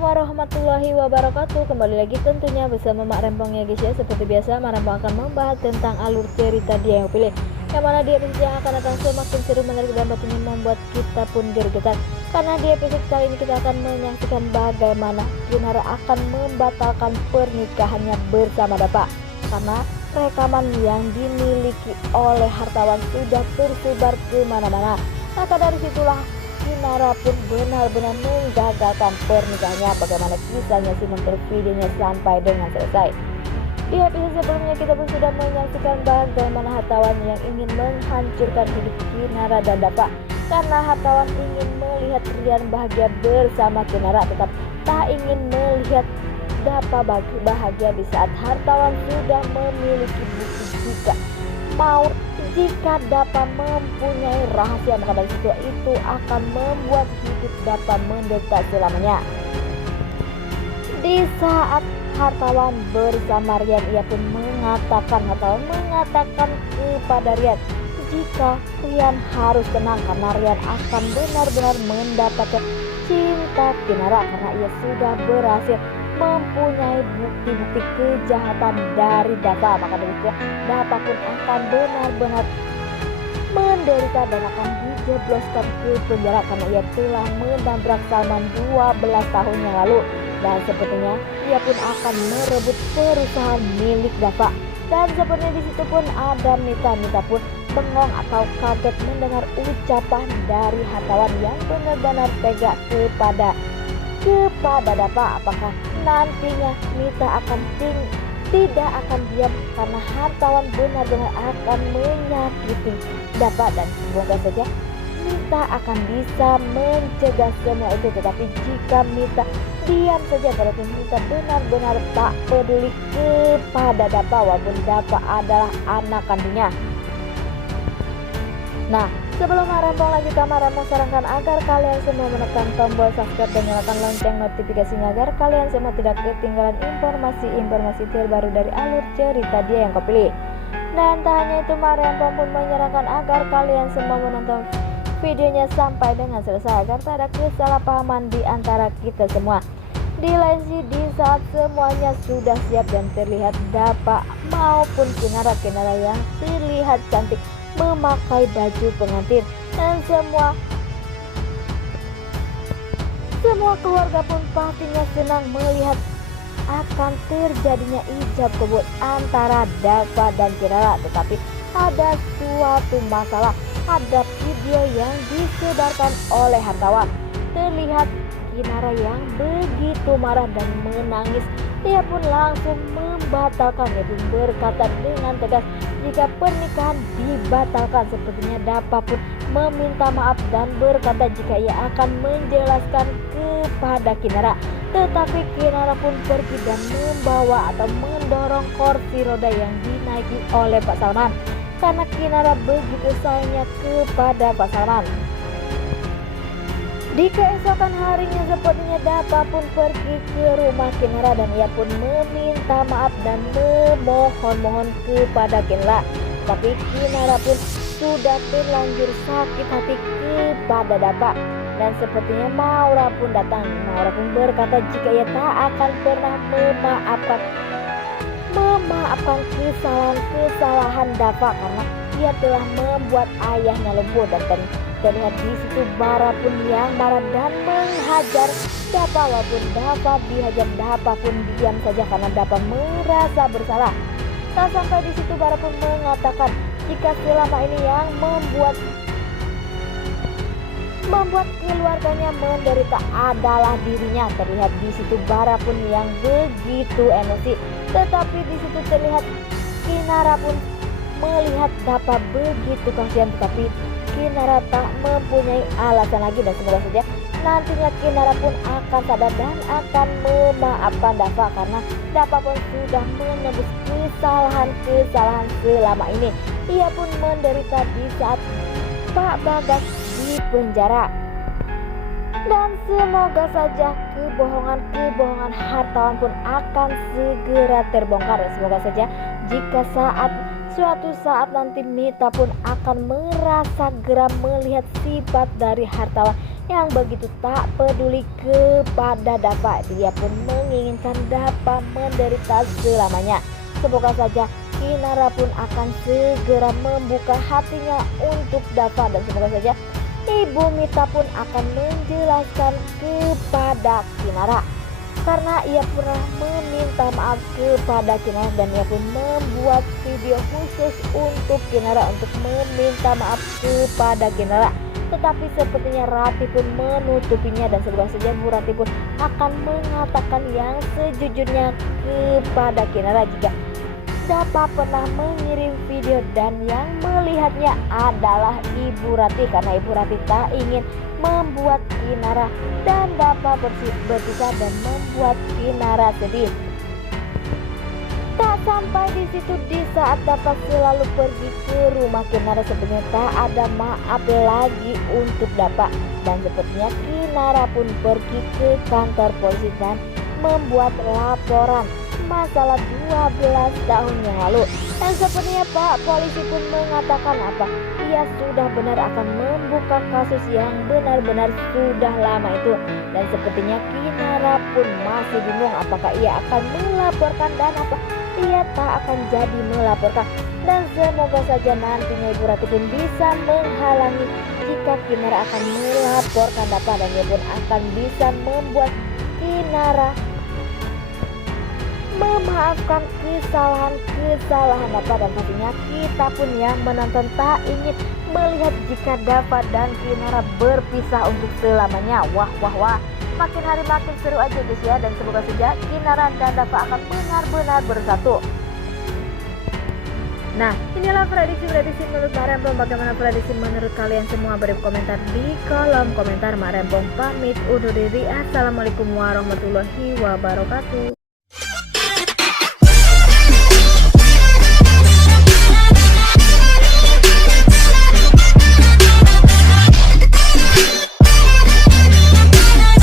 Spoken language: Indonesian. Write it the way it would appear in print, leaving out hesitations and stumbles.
Assalamualaikum warahmatullahi wabarakatuh. Kembali lagi tentunya bersama Mak Rempong ya guys ya. Seperti biasa Mak Rempong akan membahas tentang alur cerita dia yang pilih, yang mana di episode yang akan datang semakin seru, menarik dan pastinya membuat kita pun gergetan. Karena di episode kali ini kita akan menyaksikan bagaimana Kinara akan membatalkan pernikahannya bersama Dapa, karena rekaman yang dimiliki oleh hartawan sudah tersebar kemana-mana. Maka dari situlah Kinara pun benar-benar menggagalkan pernikahannya. Bagaimana kisahnya sih menonton videonya sampai dengan selesai. Di episode sebelumnya kita pun sudah menyaksikan bagaimana hartawan yang ingin menghancurkan hidup Kinara dan Dapa, karena hartawan ingin melihat Rian bahagia bersama Kinara, tetap tak ingin melihat Dapa bahagia di saat hartawan sudah memiliki bukti jika Dapa mempunyai rahasia, maka dari situ itu akan membuat hidup Dapa menderita selamanya. Di saat hartawan bersama Rian, ia pun mengatakan kepada Rian jika Rian harus tenang, karena Rian akan benar-benar mendapatkan cinta Kinara, karena ia sudah berhasil mempunyai bukti-bukti kejahatan dari Dapa. Maka dari itu Dapa pun akan benar-benar menderita dan akan dijebloskan ke penjara, karena ia telah menabrak Salman 12 tahun yang lalu, dan sepertinya ia pun akan merebut perusahaan milik Dapa. Dan sepertinya di situ pun ada Mita pun bengong atau kaget mendengar ucapan dari hartawan yang benar-benar tega kepada Dapa. Apakah nantinya Mita tidak akan diam, karena hartawan benar-benar akan menyakiti Dapa, dan semoga saja Mita akan bisa mencegah semua itu. Tetapi jika Mita diam saja, berarti Mita benar-benar tak peduli kepada Dapa, walaupun Dapa adalah anak kandungnya. Nah, sebelum Mak Rempong lanjutkan, Mak Rempong sarankan agar kalian semua menekan tombol subscribe dan nyalakan lonceng notifikasinya, agar kalian semua tidak ketinggalan informasi terbaru dari alur cerita dia yang kau pilih. Dan tak hanya itu, Mak Rempong pun menyarankan agar kalian semua menonton videonya sampai dengan selesai, agar tak ada kesalahpahaman di antara kita semua. Di lain sisi, di saat semuanya sudah siap dan terlihat Dapa maupun Kinara yang terlihat cantik memakai baju pengantin, dan semua keluarga pun pastinya senang melihat akan terjadinya ijab kabul antara Dapa dan Kinara. Tetapi ada suatu masalah, ada video yang disebarkan oleh hartawan. Terlihat Kinara yang begitu marah dan menangis. Dia pun langsung membatalkan, dia pun berkata dengan tegas jika pernikahan dibatalkan. Sepertinya Dapa pun meminta maaf dan berkata jika ia akan menjelaskan kepada Kinara. Tetapi Kinara pun pergi dan membawa atau mendorong kursi roda yang dinaiki oleh Pak Salman, karena Kinara begitu sayangnya kepada Pak Salman. Di keesokan harinya sepertinya Dapa pun pergi ke rumah Kinara, dan ia pun meminta maaf dan memohon kepada Kinara. Tapi Kinara pun sudah terlanjur sakit hati kepada Dapa, dan sepertinya Maura pun datang. Maura pun berkata jika ia tak akan pernah memaafkan kesalahan Dapa, karena ia telah membuat ayahnya lumpuh. Dan terlihat di situ Bara pun yang marah dan menghajar Dapa, walaupun Dapa dihajar, Dapa pun diam saja karena Dapa merasa bersalah. Tak sampai di situ Bara pun mengatakan jika selama ini yang membuat keluarganya menderita adalah dirinya. Terlihat di situ Bara pun yang begitu emosi. Tetapi di situ terlihat Kinara pun melihat Dapa begitu kasihan, tetapi Kinara tak mempunyai alasan lagi, dan semoga saja nantinya Kinara pun akan sadar dan akan memaafkan Dapa, karena Dapa pun sudah menebus kesalahan selama ini. Ia pun menderita di saat Pak Bagas di penjara. Dan semoga saja kebohongan hartawan pun akan segera terbongkar. Semoga saja jika suatu saat nanti Mita pun akan merasa geram melihat sifat dari hartawan yang begitu tak peduli kepada Dava. Dia pun menginginkan Dava menderita selamanya. Semoga saja Kinara pun akan segera membuka hatinya untuk Dava, dan semoga saja Ibu Mita pun akan menjelaskan kepada Kinara, karena ia pernah meminta maaf kepada Kinara dan ia pun membuat video khusus untuk Kinara untuk meminta maaf kepada Kinara. Tetapi sepertinya Ratih pun menutupinya, dan semoga saja Bu Ratih pun akan mengatakan yang sejujurnya kepada Kinara jika Dava pernah mengirim video dan yang melihatnya adalah Ibu Ratih, karena Ibu Ratih tak ingin membuat Kinara dan Dava berpisah dan membuat Kinara sedih. Tak sampai di situ, di saat Dava selalu pergi ke rumah Kinara, sebenarnya tak ada maaf lagi untuk Dava, dan sepertinya Kinara pun pergi ke kantor polisi dan membuat laporan masalah 12 tahun yang lalu. Dan sepertinya Pak polisi pun mengatakan ia sudah benar akan membuka kasus yang benar-benar sudah lama itu. Dan sepertinya Kinara pun masih bingung apakah ia akan melaporkan dan ia tak akan jadi melaporkan. Dan semoga saja nantinya Ibu Ratih pun bisa menghalangi jika Kinara akan melaporkan Dava, dan ia pun akan bisa membuat Kinara memaafkan kesalahan Dava. Dan pastinya kita pun yang menonton tak ingin melihat jika Dava dan Kinara berpisah untuk selamanya. Wah, makin hari makin seru aja guys ya, dan semoga saja Kinara dan Dava akan benar-benar bersatu. Nah, inilah prediksi menurut Mak Rempong. Bagaimana prediksi menurut kalian semua? Beri komentar di kolom komentar. Mak Rempong pamit undur diri. Assalamualaikum warahmatullahi wabarakatuh.